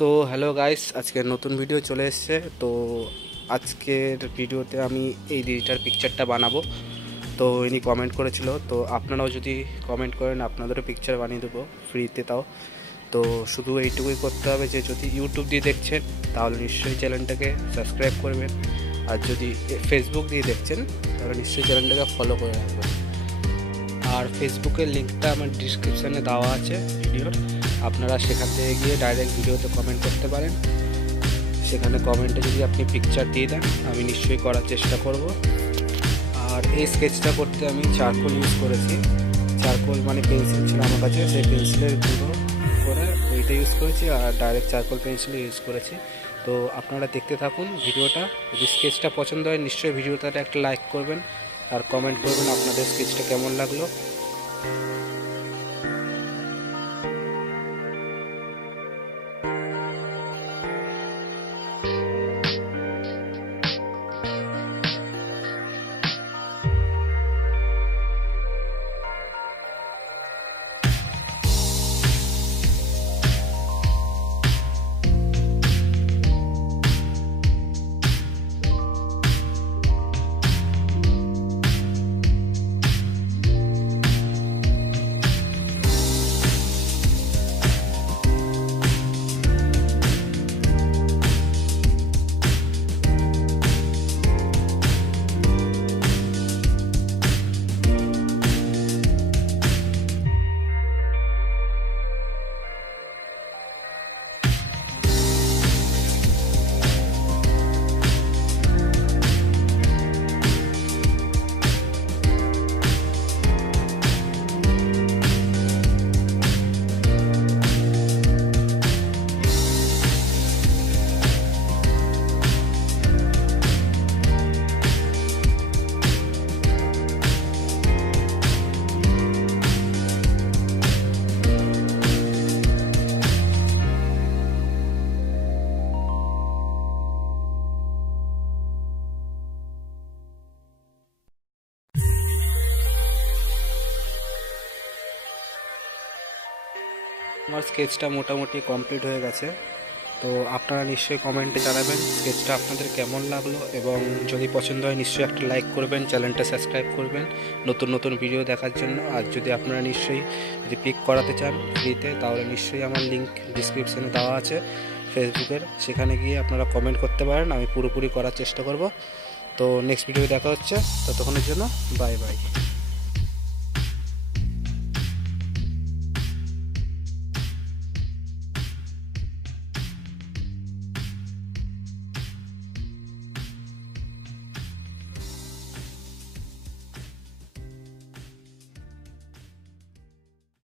তো hello guys, আজকের নতুন ভিডিও চলে এসেছে। তো আজকের ভিডিওতে আমি এই দিদিটার পিকচারটা বানাবো। তো ইনি কমেন্ট করেছিল, তো আপনারাও যদি কমেন্ট করেন আপনাদেরও পিকচার বানিয়ে দেবো ফ্রিতে। তাও তো শুধু এইটুকুই করতে হবে যে যদি ইউটিউব দিয়ে দেখছেন তাহলে নিশ্চয়ই চ্যানেলটাকে সাবস্ক্রাইব করবেন, আর যদি ফেসবুক দিয়ে দেখছেন তাহলে নিশ্চয়ই চ্যানেলটাকে ফলো করে রাখবেন। আর ফেসবুকের লিঙ্কটা আমার ডিসক্রিপশানে দেওয়া আছে ভিডিওর, আপনারা সেখান থেকে গিয়ে ডাইরেক্ট ভিডিওতে কমেন্ট করতে পারেন। সেখানে কমেন্টে যদি আপনি পিকচার দিয়ে দেন আমি নিশ্চয়ই করার চেষ্টা করব। আর এই স্কেচটা করতে আমি চারকোল ইউজ করেছি। চারকোল মানে পেন্সিল ছিল আমার কাছে, সেই পেন্সিলের গুঁড়ো করে ওইটা ইউজ করেছি, আর ডাইরেক্ট চারকোল পেন্সিল ইউজ করেছি। তো আপনারা দেখতে থাকুন ভিডিওটা। যদি স্কেচটা পছন্দ হয় নিশ্চয়ই ভিডিওটাতে একটা লাইক করবেন আর কমেন্ট করবেন আপনাদের স্কেচটা কেমন লাগলো। আমার স্কেচটা মোটামুটি কমপ্লিট হয়ে গেছে। তো আপনারা নিশ্চয়ই কমেন্টে জানাবেন স্কেচটা আপনাদের কেমন লাগলো, এবং যদি পছন্দ হয় নিশ্চয়ই একটা লাইক করবেন, চ্যানেলটা সাবস্ক্রাইব করবেন নতুন নতুন ভিডিও দেখার জন্য। আর যদি আপনারা নিশ্চয়ই যদি পিক করাতে চান ফ্রিতে তাহলে নিশ্চয়ই আমার লিঙ্ক ডিসক্রিপশানে দেওয়া আছে ফেসবুকের, সেখানে গিয়ে আপনারা কমেন্ট করতে পারেন, আমি পুরোপুরি করার চেষ্টা করব। তো নেক্সট ভিডিও দেখা হচ্ছে, ততক্ষণের জন্য বাই বাই।